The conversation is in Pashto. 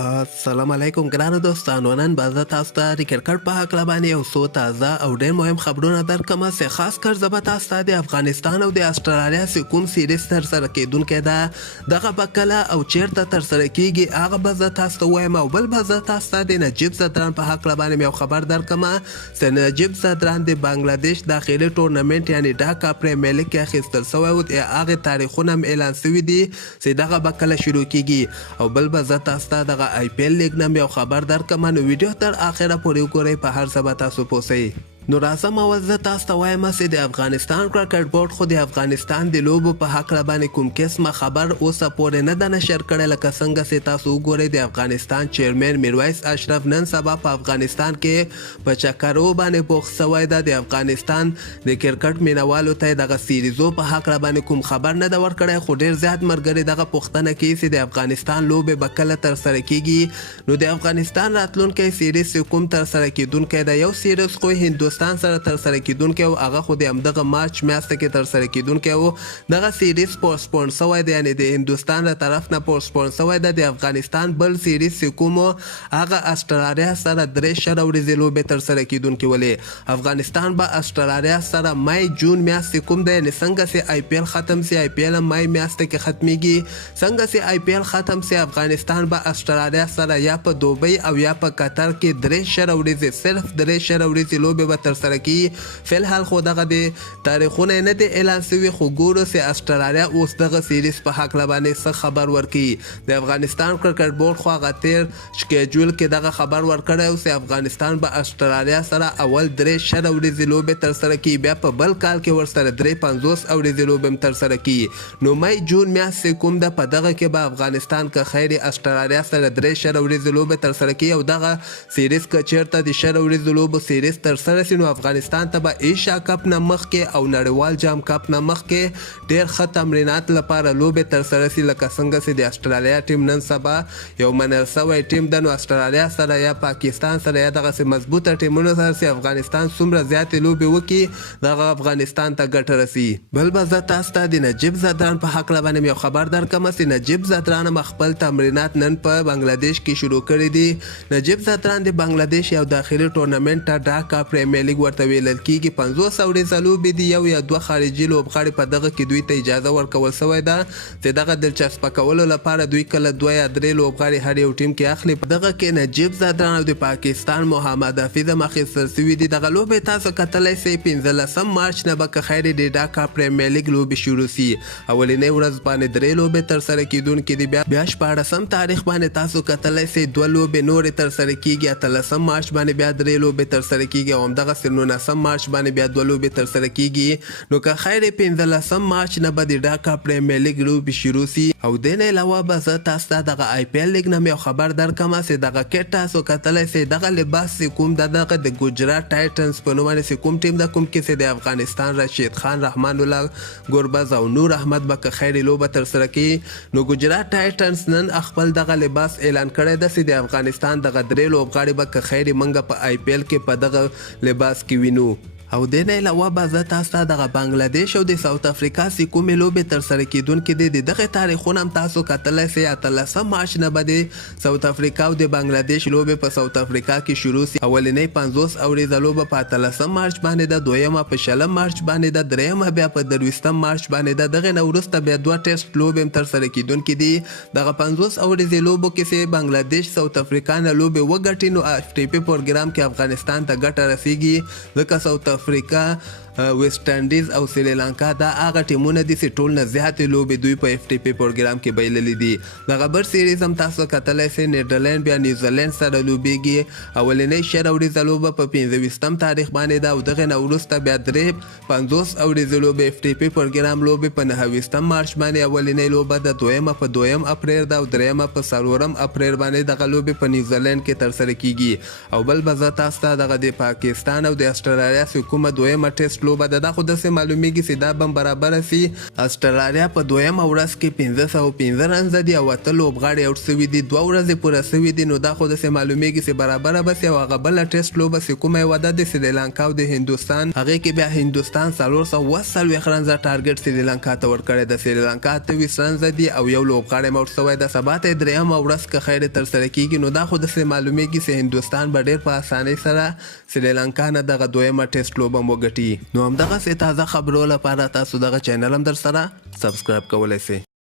السلام علیکم ګرانو دوستانو. نن به زه تاسو ته د کرکټ په هکله باندې یو څو تازه او ډېر مهم خبرونه درکړم چې خاص کر زه به تاسو ته د افغانستان او د استرالیا چې کوم سیریز ترسره کیدونکی ده دغه به کله او چیرته ترسره کیږي هغه به زه تاسو ته ووایم، او بل به زه تاسو ته د نجیب زدران په هکله باندې یو خبر درکړم چې نجیب زدران د بنګلادیش داخلي ټورنمنټ یعنی ډاکا پریمیر لیګ کې اخیستل شوی و. د هغې تاریخونه هم اعلان شوي دي چې دغه به کله شروع کیږي، او بل به زه تاسو ته دغه آی پی ایل لیګ نم یو خبر درکړم. نو ویډیو تر اخره پورې وګورئ، په هر څه به تاسو پوه شئ. نو راځم اول زه تاسو ته وایم چې د افغانستان کرکټ بورډ خو د افغانستان د لوبو په هکله باندې کوم قسمه خبر اوسه پورې نه ده نشر کړی، لکه څنګه چې تاسو وګورئ د افغانستان چیرمن میرویس اشرف نن سبا په افغانستان کې په چکرو باندې بوخت شوی ده. د افغانستان د کرکټ مینوالو ته دغه سیریزو په هکله باندې کوم خبر نه ده ورکړی، خو ډېر زیات ملګري دغه پوښتنه کوي چې د افغانستان لوبې به کله ترسره کیږي. نو د افغانستان راتلونکی سیریز چې کوم ترسره کیدونکی ده، یو سیریز خو هندوستان سره ترسره کیدونکی او هغه خو د همدغه مارچ میاشته کې ترسره کیدونکی و. دغه سیریز پوسټپون شوی دی، یعنې د هندوستان له طرف نه پوسټپون شوی ده. د افغانستان بل سیریز چې کوم هغه استرالیا سره 3 ورځې لوبې ترسره کیدونکي ولې. افغانستان به استرالیا سره مای جون میاشتې کوم دی، یعنې څنګه چې آی پی ایل ختم سي، آی پی ایل مای میاشته کې ختمیږي، څنګه چې آی پی ایل ختم سي افغانستان به استرالیا سره یا په دوبۍ او یا په قطر کې 3 ورځې صرف 3 ورځې لوبې ترسره کی. فلحال خو دغه د تاریخونه نه دی اعلان شوي، خو ګورو چې استرالیا اوس دغه سیریز په هکله باندې څه خبر ورکوي. د افغانستان کرکټ بورډ خو هغه تیر شکیجول کې دغه خبر ورکړی و چې افغانستان به استرالیا سره اول 3 ورځې لوبې ترسره کی، بیا په بل کال کې ورسره 50 ورځې لوبې هم ترسره کی. نو مای جون میاشتې کوم ده، په دغه کې به افغانستان که خیر استرالیا سره 3 ورځې لوبې ترسره کی، او دغه سیریز که چیرته د 10 ورځې لوبو سیریز ترسره سي نو افغانستان ته به ایشیا کپ نه مخکې او نړیوال جام کپ نه مخکې ډېر ښه تمرینات لپاره لوبې ترسره سي، لکه څنګه چې د استرالیا ټیم نن سبا یو منل شوی ټیم ده. نو استرالیا سره یا پاکستان سره یا دغسې مضبوطه ټیمونو سره چې افغانستان څومره زیاتې لوبې وکړي دغه افغانستان ته ګټه رسي. بل به زه تاسو ته د نجیب زدران په هکله باندې یو خبر درکړم چې نجیب زدران هم خپل تمرینات نن په بنګلادیش کې شروع کړي دي. نجیب زدران د بنګلادیش یو داخلي ټورنمنټ ته ډاکا پریمیر لیګ ورته ویلل کیږي. 50 ورځې لوبې دي، یو یا دوه خارجي لوبغاړي په دغه کې دوی ته اجازه ورکول شوی ده چې دغه دلچسپه کولو لپاره دوی کله 2 یا 3 لوبغاړي هر یو ټیم کې اخلي. په دغه کې نجیب زدران او د پاکستان محمد حفیظ هم اخیستل شوي دي. دغه لوبې تاسو کتلی سئ 15 مارچ نه به که خیر د ډاکا پریمیر لیګ لوبې شروع سي. اولنۍ ورځ باندې 3 لوبې ترسره کیدونکي دي، بیا 14 تاریخ باندې تاسو کتلی سئ 2 لوبې نورې ترسره کیږي، 18 مارچ باندې بیا 3 لوبې ترسره کیږي، او همدغسې 19 مارچ باندې بیا 2 لوبې ترسره کیږي. نو که خیر 15 مارچ نه به د ډاکا پریمیر لیګ لوبې شروع سي. او دې نه علاوه به زه تاسو ته دغه آی پی ایل لیګ نه یو خبر درکړم چې دغه کټ تاسو کتلی سئ دغه لباس چې کوم ده دغه د ګجرات ټایټنز په نوم باندې چې کوم ټیم ده، کوم کې چې د افغانستان رشید خان، رحمان الله ګربز او نور احمد به که خیر لوبه ترسره کوي. نو ګجرات ټایټنز نن خپل دغه لباس اعلان کړی ده چې د افغانستان دغه 3 لوبغاړي به که خیر منګه په آی پی ایل کې په دغه لباس کې وینو. او دې نه علاوه به زه تاسو ته دغه بنګلادیش او د ساوت افریقا چې کومې لوبې ترسره کیدونکي دي د دغه تاریخونه هم تاسو کتلی سئ. 18 مارچ نه به د ساوت افریقا او د بنګلادیش لوبې په ساوت افریقا کې شروع سي. اولنۍ 50 ورځه لوبه په 18 مارچ باندې ده، دویمه په 20 مارچ باندې ده، دریمه بیا په 23 مارچ باندې ده. دغه نه وروسته بیا 2 ټیسټ لوبې هم ترسره کیدونکي دي. دغه 50 ورځې لوبو کې چې بنګلادیش ساوت افریقا نه لوبې وګټي نو اف ټي پي پروګرام کې افغانستان ته ګټه رسیږي، ځکه ساوت افریقا ویسټ انډیز او سریلانکا دا هغه ټیمونه دي چې ټول نه زیاتې لوبې دوی په اف ټي پي پروګرام کې بایللې دي. دغه بل سیریز هم تاسو کتلی سئ نیدرلینډ بیا نیوزیلینډ سره لوبېږي. اولنۍ 10 ورځه لوبه په 25 تاریخ باندې ده، او دغه نه وروسته بیا 50 ورځې لوبې اف ټي پي پروګرام لوبې په 29 مارچ باندې اولنۍ لوبه ده، دویمه په 2 اپریل ده، او دریمه په 4 اپریل باندې دغه لوبې په نیوزیلینډ کې ترسره کیږي. او بل به زه تاسو ته دغه د پاکستان او د استرالیا چې کومه دویمه ټیسټ ټیسټ لوبه ده. دا خو داسې معلومیږي چې دا به برابره سي. استرالیا په دویمه ورځ کې 1515 رنزه دي او 8 لوبغاړي آوټ سوي دي. 2 ورځې پوره سوي دي. نو دا خو داسې معلومیږي چې برابره به سي. او هغه بله ټیسټ لوبه چې کومه یوه ده د سریلانکا او د هندوستان، هغې کې بیا هندوستان 440 رنزه ټارګټ سریلانکا ته ورکړی ده. سریلانکا 28 رنزه دي او یو لوبغاړی هم آوټ سوی ده. سبا ته درېیمه ورځ که خیر ترسره کیږي. نو دا خو داسې معلومیږي چې هندوستان به ډېر په اسانۍ سره سریلانکا نه دغه دویمه ټیسټ لوبه هم وګټي. نو همدغسې تازه خبرو لپاره تاسو دغه چینل هم در سره سبسکرایب کولی سئ.